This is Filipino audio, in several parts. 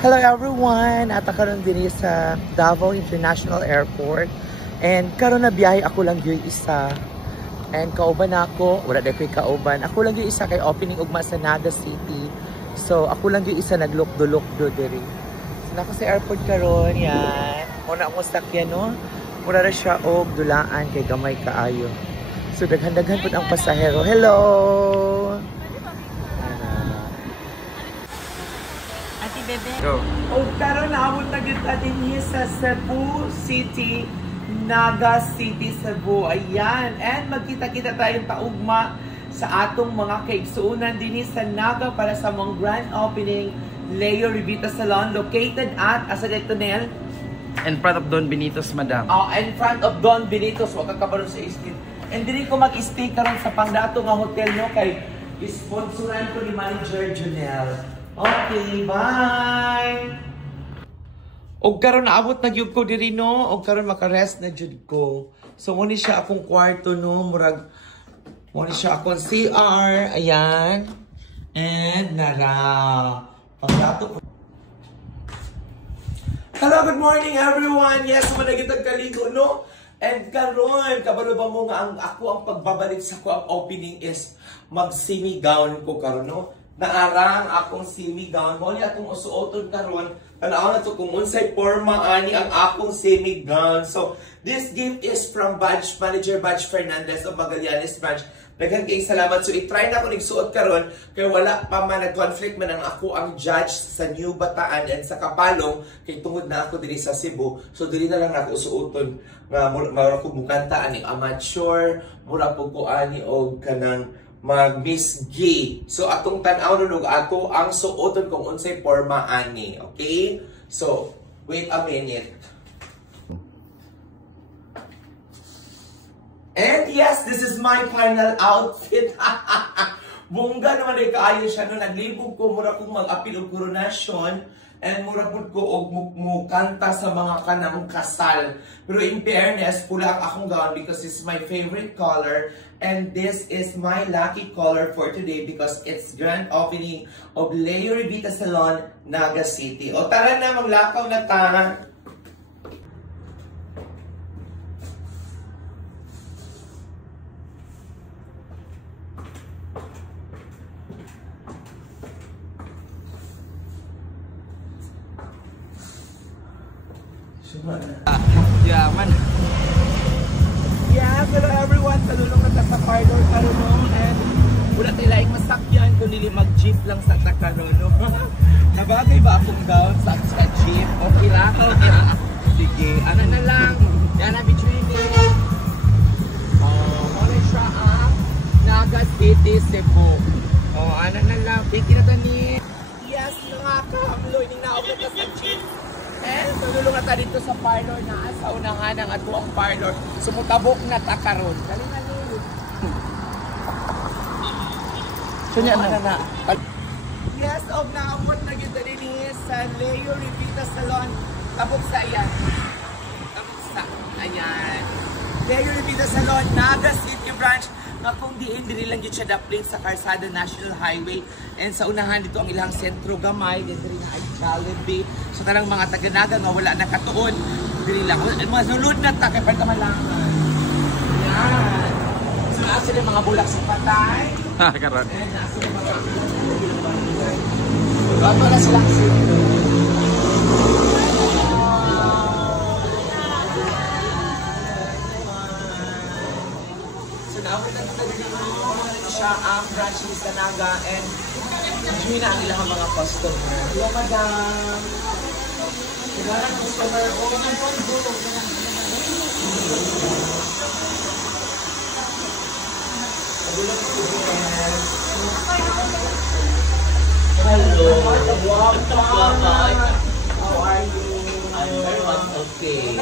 Hello everyone! Ata karon din sa Davao International Airport. And karon na biyahe ako lang yung isa. And kauban ako, wala na ko'y kauban. Ako lang yung isa kay opening ugma sa Naga City. So ako lang yung isa naglukdo-lukdo diri. So nako sa airport karon yan. Muna mo sakyan no. Mura na siya og dulaan kay gamay kaayo. So daghan-daghan pud ang pasahero. Hello! Ati bebe. Go. O karon naabot na gyud ta dinhi sa Cebu City, Naga City, Cebu. Ayan. And magkita-kita tayong taugma sa atong mga kaigsuunan dinhi sa Naga para sa mong grand opening Leo Revita Salon located at asa dito Nel? In front of Don Benito's, madam. In front of Don Benito's. Wag ka kabalon sa iskin. And dili ko mag-stay karon sa pangdato nga hotel no kay sponsoran ko ni Manager Junel. Okay, bye! Og karon naabot na gyud ko diri no, og karon maka-rest na jud ko. So mo ni siya akong kwarto no, murag mo ni siya akong CR, ayan. And nara. Pangdato. Hello, good morning everyone. Yes, managitag kaligo no. And karon kabalo ba mo nga ang ako ang pagbabalik sa ko ang opening is mag-semi gown ko karon no. Naarang akong semi-gown. Mo ni akong usuoton karon. Tanaw na to kung unsay forma ani ang akong semi-gown. So, this gift is from Badge Manager Badge Fernandez of Magallanes Branch. Daghang kay salamat. So, i-try na ako nagsuot karon kay wala pa man nag-conflict man ang ako ang judge sa New Bataan and sa Kapalong kay tungod na ako diri sa Cebu. So, diri na lang ako usuoton nga mura ko mukanta ani amateur, mura po ko ani og kanang mag-Miss Gay. So, atong tanaw nung ato ang suoton kung unsay forma ani. Okay? So, wait a minute. And yes, this is my final outfit. Bungga naman ay kaayo siya. No? Naglibog ko, mura kong mag-apil og koronasyon. And mura po ko og mukanta sa mga kanang kasal. Pero in fairness, pula ang akong gown because it's my favorite color. And this is my lucky color for today because it's grand opening of Leo Revita Salon, Naga City. O tara na, maglakaw na ta. Yaman. Yeah, hello everyone. Talulong na sa parlor karon and wala tayo laing masakyan kung nili mag-jeep lang sa takaron. Nabagay ba akong gown sa jeep? Okay ra? Okay ra. Sige, ano na lang. Yan na between it. Ano siya ang Naga City, Cebu. Ano na lang. Piki na tani. Yes, nakakahamloy. Ning naobot na sa jeep. Eh, tululong na ta dito sa parlor na sa unahan ng atuang parlor. Sumutabok na ta karon. Dali na nilo. So niya na. Yes, og naabot na gyud dinhi sa Leo Revita Salon. Tabok sa ayan. Tabok sa ayan. Leo Revita Salon, Naga City Branch. Nga kung diri lang gyud siya daplin sa Karsada National Highway. And sa unahan dito ang ilang sentro gamay, diri na ay Jollibee. So tarang mga taga-Naga nga wala nakatuon, diri lang. Masulod na ta kay pagkamalangan. Yan. So nasa yung mga bulak sa patay. Karon. And nasa yung mga bulak. So ato na silang sentro. Naawit na ito dito siya ang branch ni sa Naga and enjoy na ang ilang mga customer. Hello, madam! Ilang customer o hello! How are you? I'm very much okay.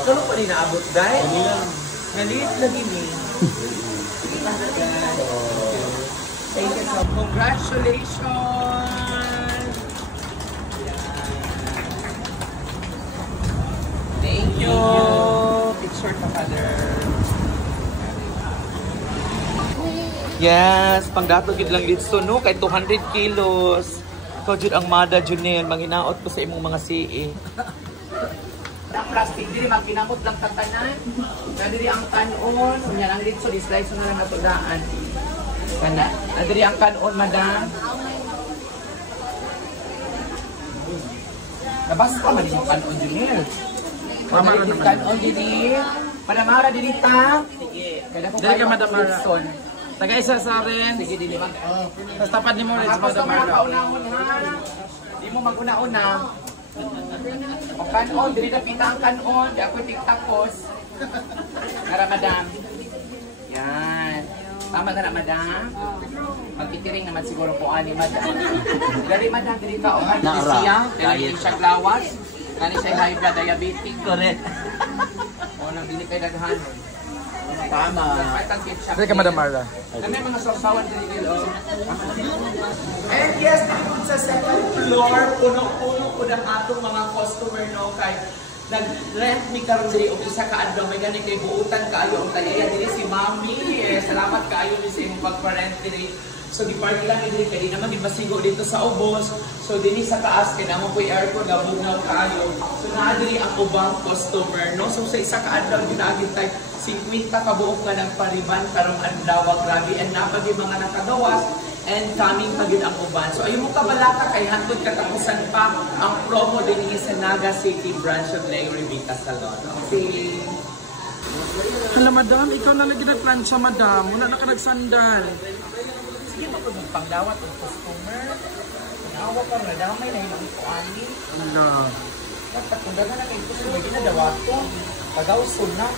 Kano pa rin naabot dahil? Galit lagi ni. Thank you so much. Congratulations! Thank you! Picture pa, Father. Yes, panggatog lang dito no, kay 200 kilos. Ikaw jud ang mada Junel, manghinaot po sa imong mga CE. Ang plastic dili magpinamot lang tatanan. Diri ang kanon, unya lang dito so slice na lang natudaan. Kana, diri ang kanon, madam. Nabas pa man yung kanon Junel. Mama na naman. Kanon diri. Padamara diri ta. Sige. Kada ko kayo madamara. Taga-isa sa rin. Sige, dili man. Tapos tapad ni mo rin sa madamara. Di mo mag-una-una. O kanon, dili na pita ang kanon. Di ako tiktapos. Para madam. Yan. Tama ka na madam. Magtitiring naman siguro po ani madam. Dali madam, dili ka o ano siya. Dili siya glawas. Kani siya high blood diabetic. Correct. O nabili kay daghan. Tama. Sige ka madam Marla. Kami mga sausawan dili And yes, dito sa second floor, puno-puno po ng atong mga customer no kay nag-rent mi karon diri og isa ka adlaw may gani kay buutan kaayo ang taliya diri si Mami. Salamat kaayo ni sa imong pagpa-rent diri. So di park lang diri kay di naman di masigo dito sa ubos. So dinhi sa taas kay namo koy aircon gabungaw kaayo. So naa diri ang ubang customer no. So sa isa ka adlaw ginaagid tay 50 ka buok nga nagpariban karong adlaw grabe and napagi mga nakagawas. And coming pagid ang uban. So ayun mo kabalaka kay hantod katapusan pa ang promo din sa Naga City branch of Lego Revita Salon. Okay. Hala madam, ikaw na lagi nagplansya madam. Wala na ka nagsandal. Sige ba kung panglawat ang customer? Nawa pa na damay na ilang kuani. Hala. Dapat kung daga na kayo gusto, may ginadawa ito. Pagawson na.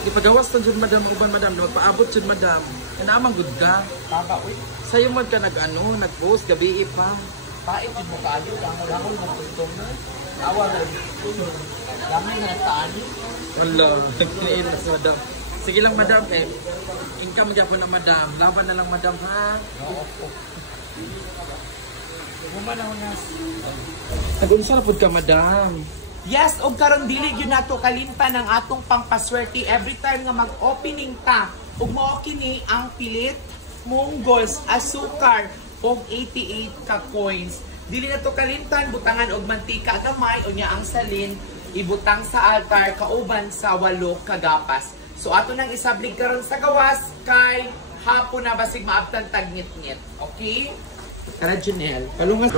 Ipagawas na dyan madam, uban madam. Magpaabot dyan madam. Kanaamang good ka. Taba, uy. Sa'yo mo ka nag-post, gabi pa. Pait yun mo kaayo, langon-langon mo customer. Awa na damay na taani. Wala, nagkinain na sa madam. Sige lang madam, income dyan po na madam. Laban na lang madam ha. Oo. Humanaw na. Nag-unsa na po ka madam. Yes, og karon dili gyud nato kalimtan ang atong pangpaswerte every time nga mag-opening ta. Ug mao kini ang pilit, munggols, asukar og 88 ka coins. Dili na to kalimtan butangan og mantika gamay unya ang salin ibutang sa altar kauban sa 8 ka gapas. So ato nang isablig karon sa gawas kay hapon na basig maabtan tag-ngit-ngit. Okay? Tara Janelle, palungas.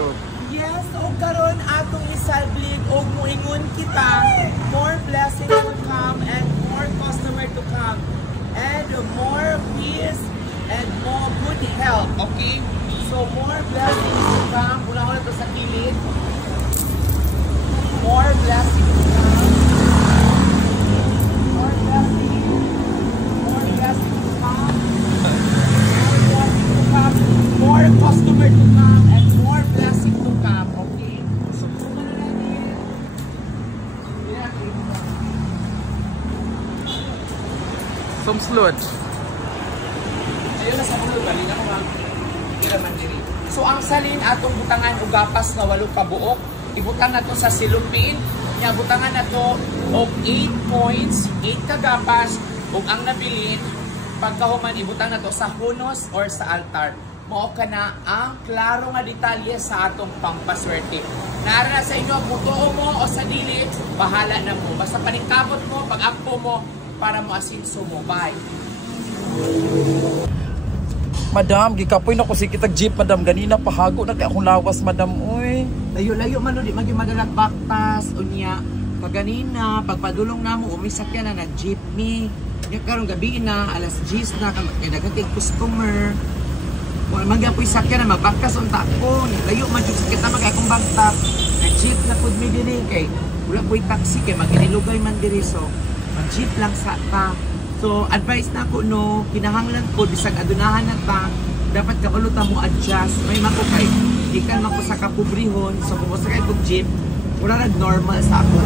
Yes, o karon atong isablig og muingon kita more blessings to come and more customer to come and more peace and more good health, okay? So more blessings to come. Una-una to sa kilid. More blessings to come. More blessings. More blessings to come. More blessings to come. More customer to come and more blessings to come, okay? So Some slot. ayun na sa mulo, galing ako mga kiraman diri. So ang salin atong butangan og gapas na 8 ka buok, ibutang nato sa silupin, nya butangan nato og 8 coins, 8 ka gapas ug ang nabilin pagkahuman ibutang nato sa hunos or sa altar. Mao kana ang klaro nga detalye sa atong pampaswerte. Naara na sa inyo, butuo mo o sa dili, bahala na mo. Basta paningkabot mo, pag-akpo mo, para mo asinso mo. Bye! Madam, gikapoy na ko si kitag jeep madam. Ganina pahago na kay akong lawas madam. Uy. Layo-layo man di maging madalag baktas unya. Paganina, pagpadulong namo umisakyan na nag-jeepney. Nya karon gabi na, alas 10 na kay daghang customer. Wala man gyapon sakyan na magbaktas unta ko. Layo man jud kita magay akong baktas. Nag-jeep na pud mi diri kay wala koy taxi kay maginilugay man diri so. Mag-jeep lang sa ta. So, advice na ko no, kinahanglan ko, bisag adunahan na ta, dapat kabalutan mo adjust. May mako kay, di ka mako sa kapubrihon, so kung sa kay kong jeep, wala na normal sa ako.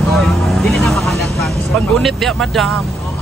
Dili na mahalata. Panggunit diya madam. Oo,